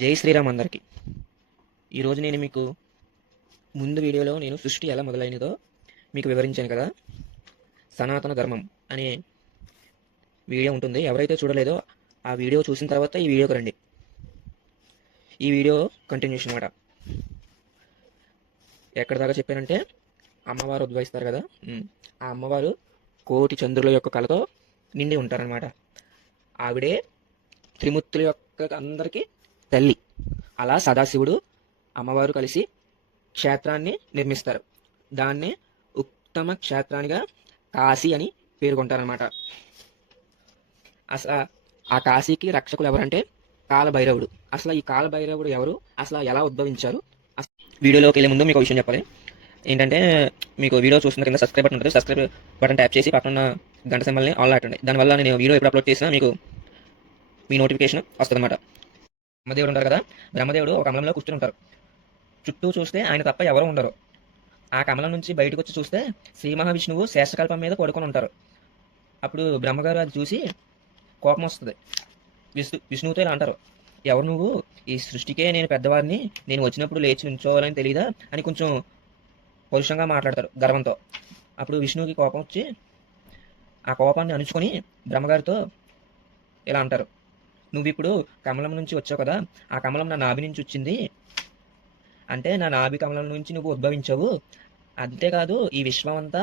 జై శ్రీరామ్ అందరికీ. ఈరోజు నేను మీకు ముందు వీడియోలో నేను సృష్టి ఎలా మొదలైనదో మీకు వివరించాను కదా. సనాతన ధర్మం అనే వీడియో ఉంటుంది. ఎవరైతే చూడలేదో ఆ వీడియో చూసిన తర్వాత ఈ వీడియోకి రండి. ఈ వీడియో కంటిన్యూషన్ అనమాట. ఎక్కడి దాకా చెప్పానంటే అమ్మవారు ఉద్భవిస్తారు కదా. ఆ అమ్మవారు కోటి చంద్రుల యొక్క కళతో నిండి ఉంటారనమాట. ఆవిడే త్రిమూర్తుల యొక్క అందరికీ తల్లి. అలా సదాశివుడు అమ్మవారు కలిసి క్షేత్రాన్ని నిర్మిస్తారు. దాన్నే ఉత్తమ క్షేత్రానిగా కాశీ అని పేర్కొంటారనమాట. అసలు ఆ కాశీకి రక్షకులు ఎవరంటే కాలభైరవుడు. అసలు ఈ కాలభైరవుడు ఎవరు, అసలు ఎలా ఉద్భవించారు? వీడియోలోకి వెళ్ళే ముందు మీకు విషయం చెప్పాలి. ఏంటంటే, మీకు వీడియో చూస్తున్న కింద సబ్స్క్రైబ్ బటన్ ఉంటుంది. సబ్స్క్రైబ్ బటన్ ట్యాప్ చేసి పక్కన గంట సింబల్ని ఆల్ పెట్టండి. దానివల్ల నేను వీడియో ఎప్పుడు అప్లోడ్ చేసినా మీకు మీ నోటిఫికేషన్ వస్తుంది అనమాట. బ్రహ్మదేవుడు ఉంటారు కదా. బ్రహ్మదేవుడు ఒక కమలంలో కూర్చుని ఉంటారు. చుట్టూ చూస్తే ఆయన తప్ప ఎవరు ఉండరు. ఆ కమలం నుంచి బయటకు వచ్చి చూస్తే శ్రీ మహావిష్ణువు శేషకల్పం మీద పడుకొని ఉంటారు. అప్పుడు బ్రహ్మగారు అది చూసి కోపం వస్తుంది. విష్ణువుతో ఇలా అంటారు, ఎవరు నువ్వు? ఈ సృష్టికే నేను పెద్దవారిని, నేను వచ్చినప్పుడు లేచి నుంచోవాలని తెలియదా అని కొంచెం పరుషంగా మాట్లాడతారు గర్వంతో. అప్పుడు విష్ణువుకి కోపం వచ్చి ఆ కోపాన్ని అణుచుకొని బ్రహ్మగారితో ఇలా అంటారు, నువ్వు ఇప్పుడు కమలం నుంచి వచ్చావు కదా, ఆ కమలం నా నాభి నుంచి వచ్చింది, అంటే నా నాభి కమలం నుంచి నువ్వు ఉద్భవించావు. అంతేకాదు ఈ విశ్వం అంతా,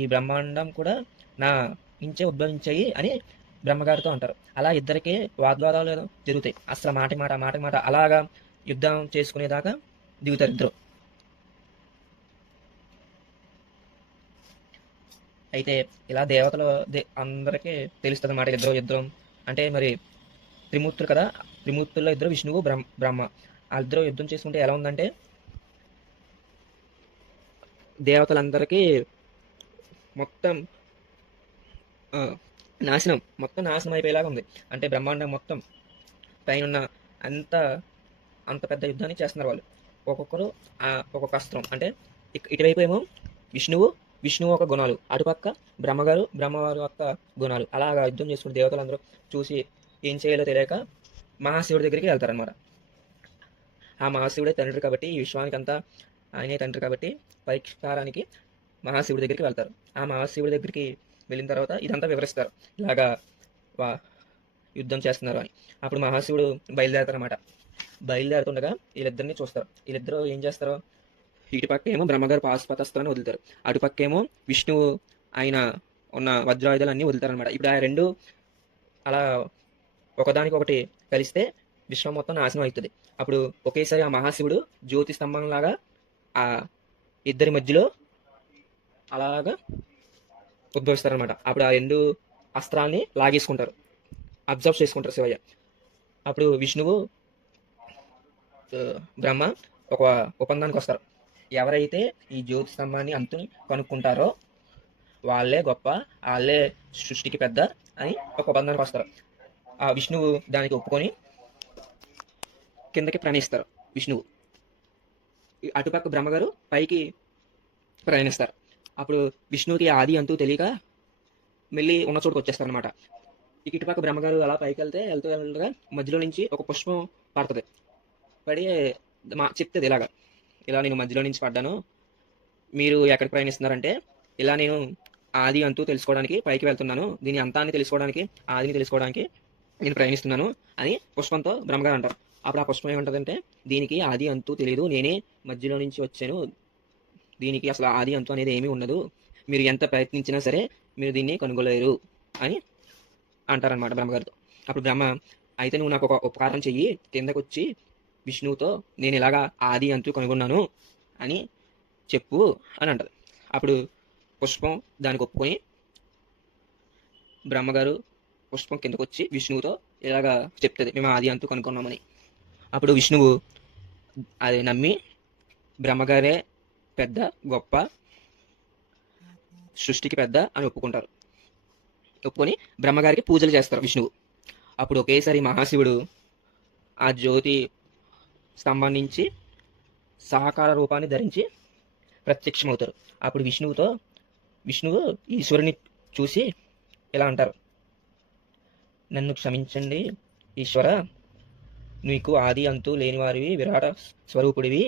ఈ బ్రహ్మాండం కూడా నా నుంచే ఉద్భవించాయి అని బ్రహ్మగారితో అంటారు. అలా ఇద్దరికి వాగ్వాదాలు జరుగుతాయి. అసలు మాట అలాగా యుద్ధం చేసుకునేదాకా దిగుతారు ఇద్దరు. అయితే ఇలా దేవతలు అందరికీ తెలుస్తుంది అన్నమాట ఇద్దరు యుద్ధం అంటే. మరి త్రిమూర్తులు కదా, త్రిమూర్తుల్లో ఇద్దరు విష్ణువు బ్రహ్మ. ఆ ఇద్దరు యుద్ధం చేసుకుంటే ఎలా ఉందంటే, దేవతలందరికీ మొత్తం నాశనం అయిపోయేలాగా ఉంది. అంటే బ్రహ్మాండం మొత్తం పైన అంత అంత పెద్ద యుద్ధాన్ని చేస్తున్నారు వాళ్ళు. ఒక్కొక్కరు ఒక్కొక్క అస్త్రం. అంటే ఇటువైపు ఏమో విష్ణువు ఒక గుణాలు, అటుపక్క బ్రహ్మవారు యొక్క గుణాలు. అలాగా యుద్ధం చేసుకుని దేవతలందరూ చూసి ఏం చేయాలో తెలియక మహాశివుడి దగ్గరికి వెళ్తారనమాట. ఆ మహాశివుడే తండ్రి కాబట్టి, ఈ విశ్వానికి అంతా ఆయనే తండ్రి కాబట్టి పరిష్కారానికి మహాశివుడి దగ్గరికి వెళ్తారు. ఆ మహాశివుడి దగ్గరికి వెళ్ళిన తర్వాత ఇదంతా వివరిస్తారు, ఇలాగా యుద్ధం చేస్తున్నారు అని. అప్పుడు మహాశివుడు బయలుదేరతారనమాట. బయలుదేరుతుండగా వీళ్ళిద్దరిని చూస్తారు. వీళ్ళిద్దరూ ఏం చేస్తారు, ఇటుపక్క ఏమో బ్రహ్మగారు పాశుపతాస్త్రాన్ని వదులుతారు, అటుపక్క ఏమో విష్ణువు ఆయన ఉన్న వజ్రాయుధాలు అన్నీ వదులుతారనమాట. ఇప్పుడు ఆ రెండు అలా ఒకదానికొకటి కలిస్తే విశ్వం మొత్తం నాశనం అవుతుంది. అప్పుడు ఒకేసారి ఆ మహాశివుడు జ్యోతి స్తంభం లాగా ఆ ఇద్దరి మధ్యలో అలాగా ఉద్భవిస్తారనమాట. అప్పుడు ఆ రెండు అస్త్రాల్ని లాగేసుకుంటారు, అబ్జర్వ్ చేసుకుంటారు శివయ్య. అప్పుడు విష్ణువు బ్రహ్మ ఒక ఒప్పందానికి వస్తారు. ఎవరైతే ఈ జ్యోతి స్తంభాన్ని అంతుని కనుక్కుంటారో వాళ్ళే గొప్ప, వాళ్ళే సృష్టికి పెద్ద అని ఒక ఒప్పందానికి వస్తారు. ఆ విష్ణువు దానికి ఒప్పుకొని కిందకి ప్రయాణిస్తారు. విష్ణువు అటుపక్క బ్రహ్మగారు పైకి ప్రయాణిస్తారు. అప్పుడు విష్ణువుకి ఆది అంతూ తెలియక మళ్ళీ ఉన్న చోటుకు వచ్చేస్తారనమాట. ఇటుపక్క బ్రహ్మగారు అలా పైకి వెళ్తూ మధ్యలో నుంచి ఒక పుష్పం పడుతుంది. పడి చెప్తుంది ఇలా నేను మధ్యలో నుంచి పడ్డాను, మీరు ఎక్కడికి ప్రయాణిస్తున్నారంటే, ఇలా నేను ఆది అంతూ తెలుసుకోవడానికి పైకి వెళ్తున్నాను, దీని అంతాన్ని తెలుసుకోవడానికి, ఆదిని తెలుసుకోవడానికి నేను ప్రయాణిస్తున్నాను అని పుష్పంతో బ్రహ్మగారు అంటారు. అప్పుడు ఆ పుష్పం ఏమంటుందంటే, దీనికి ఆది అంతూ తెలియదు, నేనే మధ్యలో నుంచి వచ్చాను, దీనికి అసలు ఆది అంతు అనేది ఏమీ ఉండదు, మీరు ఎంత ప్రయత్నించినా సరే మీరు దీన్ని కనుగొలేరు అని అంటారనమాట బ్రహ్మగారితో. అప్పుడు బ్రహ్మ, అయితే నువ్వు నాకు ఒక ఉపకారం చెయ్యి, కిందకు వచ్చి విష్ణువుతో నేను ఇలాగా ఆది అంతు కనుగొన్నాను అని చెప్పు అని అంటది. అప్పుడు పుష్పం దానికి ఒప్పుకొని బ్రహ్మగారు పుష్పం కిందకు వచ్చి విష్ణువుతో ఇలాగా చెప్తుంది, మేము ఆది అంతు కనుక్కున్నామని. అప్పుడు విష్ణువు అది నమ్మి బ్రహ్మగారే పెద్ద, గొప్ప, సృష్టికి పెద్ద అని ఒప్పుకొని బ్రహ్మగారికి పూజలు చేస్తారు విష్ణువు. అప్పుడు ఒకేసారి మహాశివుడు ఆ జ్యోతి స్తంభం నుంచి సాకార రూపాన్ని ధరించి ప్రత్యక్షమవుతారు. అప్పుడు విష్ణువు ఈశ్వరుని చూసి ఇలా అంటారు, నన్ను క్షమించండి ఈశ్వర, నీకు ఆది అంతు లేనివారివి విరాట స్వరూపుడివి.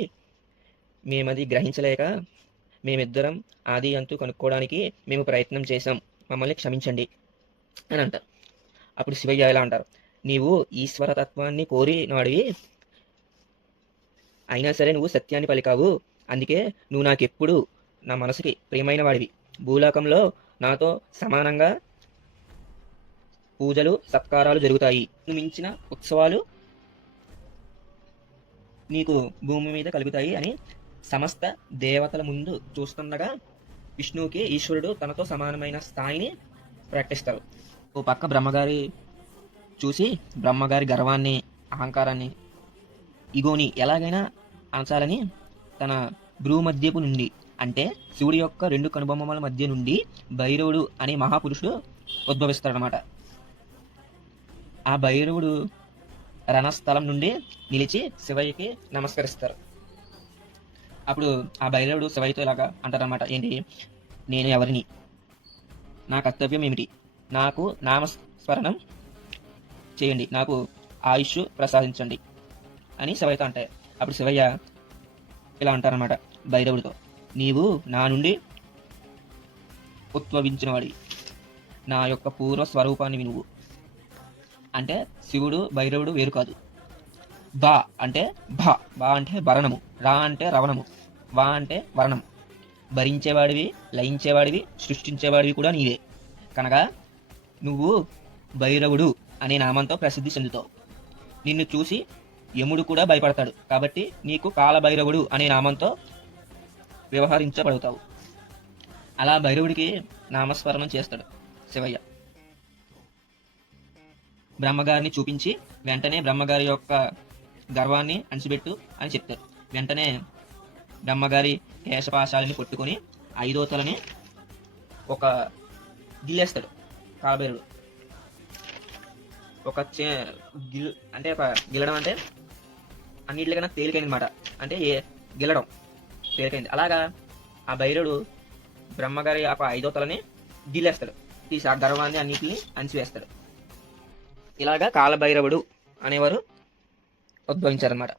మేమది గ్రహించలేక మేమిద్దరం ఆది అంతు కనుక్కోవడానికి మేము ప్రయత్నం చేశాం. మమ్మల్ని క్షమించండి అని అంటారు. అప్పుడు శివయ్య ఎలా అంటారు, నీవు ఈశ్వరతత్వాన్ని కోరినాడివి, అయినా సరే నువ్వు సత్యాన్ని పలికావు. అందుకే నువ్వు నాకెప్పుడు నా మనసుకి ప్రియమైన వాడివి. భూలోకంలో నాతో సమానంగా పూజలు సత్కారాలు జరుగుతాయి. నువ్వు మించిన ఉత్సవాలు నీకు భూమి మీద కలుగుతాయి అని సమస్త దేవతల ముందు చూస్తుండగా విష్ణువుకి ఈశ్వరుడు తనతో సమానమైన స్థాయిని ప్రకటిస్తారు. ఓ పక్క బ్రహ్మగారి చూసి బ్రహ్మగారి గర్వాన్ని, అహంకారాన్ని, ఇగోని ఎలాగైనా అణచాలని తన భ్రూమధ్యపు నుండి, అంటే శివుడి యొక్క 2 కనుబొమ్మల మధ్య నుండి భైరవుడు అనే మహాపురుషుడు ఉద్భవిస్తాడనమాట. ఆ భైరవుడు రణస్థలం నుండి నిలిచి శివయ్యకి నమస్కరిస్తారు. అప్పుడు ఆ భైరవుడు శివయ్యతో ఇలాగా అంటారనమాట, ఏంటి, నేను ఎవరిని, నా కర్తవ్యం ఏమిటి, నాకు నామస్మరణం చేయండి, నాకు ఆయుష్ ప్రసాదించండి అని శివయ్యతో అంటారు. అప్పుడు శివయ్య ఇలా అంటారనమాట భైరవుడితో, నీవు నా నుండి ఉద్భవించిన వాడివి, నా యొక్క పూర్వ స్వరూపాన్ని నువ్వు. అంటే శివుడు భైరవుడు వేరు కాదు. బా అంటే బా అంటే భరణము, రా అంటే రవణము, వా అంటే వర్ణం. భరించేవాడివి, లయించేవాడివి, సృష్టించేవాడివి కూడా నీవే కనుక నువ్వు భైరవుడు అనే నామంతో ప్రసిద్ధి చెందుతావు. నిన్ను చూసి యముడు కూడా భయపడతాడు. కాబట్టి నీకు కాలభైరవుడు అనే నామంతో వ్యవహరించబడతావు. అలా భైరవుడికి నామస్మరణం చేస్తాడు శివయ్య. బ్రహ్మగారిని చూపించి వెంటనే బ్రహ్మగారి యొక్క గర్వాన్ని అణిచిపెట్టు అని చెప్తారు. వెంటనే బ్రహ్మగారి కేశపాశాలని కొట్టుకొని 5వ తలని ఒక గిల్లేస్తాడు కాలభైరుడు. ఒక అంటే ఒక గిల్లడం అంటే అన్నింటికన్నా తేలికైనమాట. అంటే గిల్లడం తేలికైంది. అలాగా ఆ భైరవుడు బ్రహ్మగారి ఒక 5వ తలని గిల్లేస్తాడు. తీసి ఆ గర్వాన్ని అన్నింటిని అణిచివేస్తాడు. ఇలాగా కాలభైరవుడు అనేవారు ఉద్భవించారనమాట.